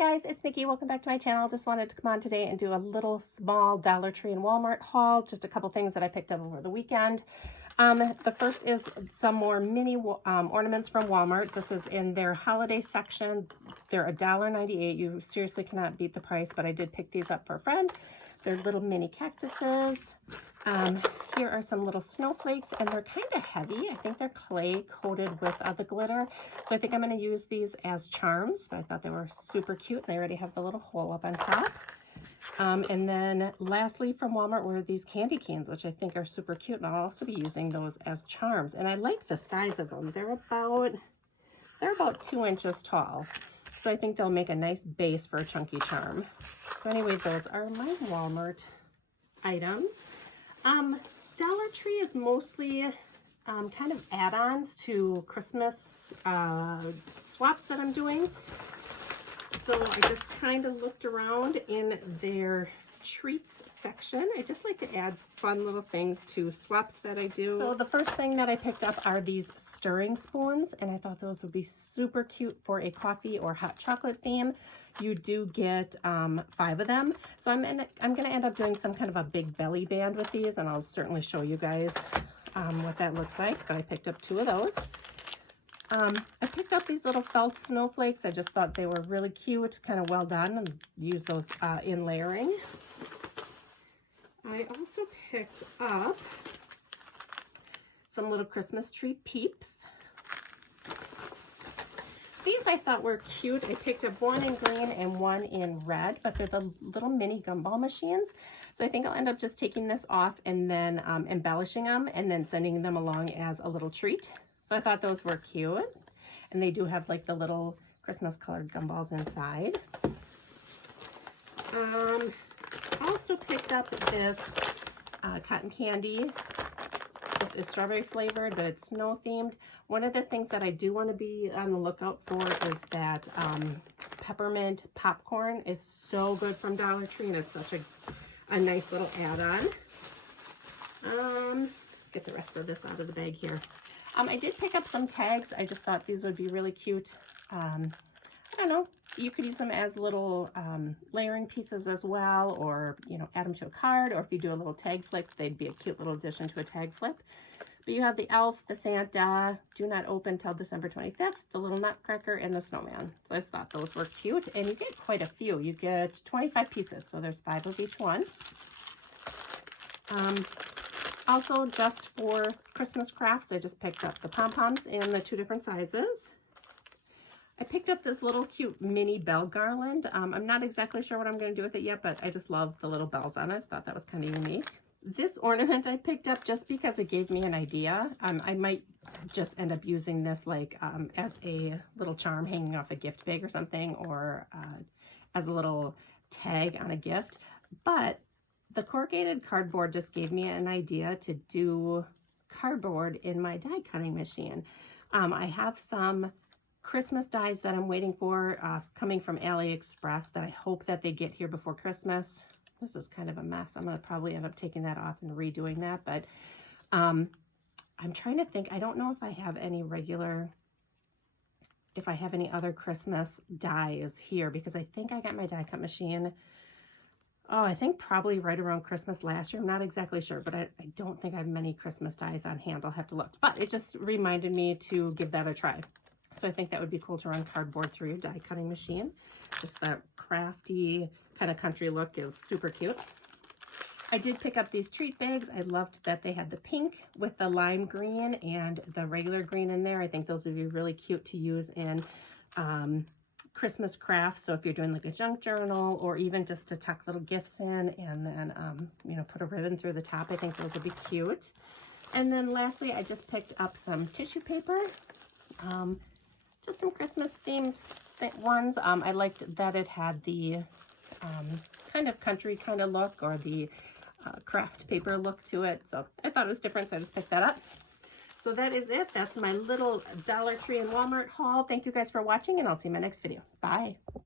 guys, it's Nikki. Welcome back to my channel. Just wanted to come on today and do a little small Dollar Tree and Walmart haul. Just a couple things that I picked up over the weekend. The first is some more mini ornaments from Walmart. This is in their holiday section. They're $1.98. You seriously cannot beat the price, but I did pick these up for a friend. They're little mini cactuses. Here are some little snowflakes, and they're kind of heavy. I think they're clay coated with the glitter. So I think I'm going to use these as charms. I thought they were super cute. They already have the little hole up on top. And then lastly from Walmart were these candy canes, which I think are super cute. And I'll also be using those as charms. And I like the size of them. They're about 2 inches tall. So I think they'll make a nice base for a chunky charm. So anyway, those are my Walmart items. Dollar Tree is mostly kind of add-ons to Christmas swaps that I'm doing. So I just kind of looked around in their treats section. I just like to add fun little things to swaps that I do. So the first thing that I picked up are these stirring spoons, and I thought those would be super cute for a coffee or hot chocolate theme. You do get 5 of them. So I'm gonna end up doing some kind of a big belly band with these, and I'll certainly show you guys what that looks like, but I picked up 2 of those. I picked up these little felt snowflakes. I just thought they were really cute, kind of well done, and use those in layering. I also picked up some little Christmas tree peeps. These I thought were cute. I picked up one in green and one in red, but they're the little mini gumball machines. So I think I'll end up just taking this off and then embellishing them and then sending them along as a little treat. So I thought those were cute. And they do have like the little Christmas colored gumballs inside. Also picked up this cotton candy. This is strawberry flavored, but it's snow themed. One of the things that I do want to be on the lookout for is that peppermint popcorn is so good from Dollar Tree, and it's such a nice little add-on. Get the rest of this out of the bag here. I did pick up some tags. I just thought these would be really cute. I don't know, you could use them as little layering pieces as well, or, you know, add them to a card, or if you do a little tag flip, they'd be a cute little addition to a tag flip. But you have the elf, the Santa, do not open till December 25th, the little nutcracker, and the snowman. So I just thought those were cute, and you get quite a few. You get 25 pieces, so there's 5 of each one. Also, just for Christmas crafts, I just picked up the pom-poms in the 2 different sizes. I picked up this little cute mini bell garland. I'm not exactly sure what I'm going to do with it yet, but I just love the little bells on it. Thought that was kind of unique. This ornament I picked up just because it gave me an idea. I might just end up using this like as a little charm hanging off a gift bag or something, or as a little tag on a gift. But the corrugated cardboard just gave me an idea to do cardboard in my die cutting machine. I have some Christmas dies that I'm waiting for coming from AliExpress that I hope that they get here before Christmas. This is kind of a mess. I'm going to probably end up taking that off and redoing that, but I'm trying to think. I don't know if I have any other Christmas dies here, because I think I got my die cut machine, I think probably right around Christmas last year. I'm not exactly sure, but I don't think I have many Christmas dies on hand. I'll have to look, but it just reminded me to give that a try. So I think that would be cool to run cardboard through your die cutting machine. Just that crafty kind of country look is super cute. I did pick up these treat bags. I loved that they had the pink with the lime green and the regular green in there. I think those would be really cute to use in Christmas crafts. So if you're doing like a junk journal, or even just to tuck little gifts in and then, you know, put a ribbon through the top, I think those would be cute. And then lastly, I just picked up some tissue paper. Just some Christmas themed ones. I liked that it had the kind of country kind of look, or the craft paper look to it. So I thought it was different, so I just picked that up. So that is it. That's my little Dollar Tree and Walmart haul. Thank you guys for watching, and I'll see you in my next video. Bye.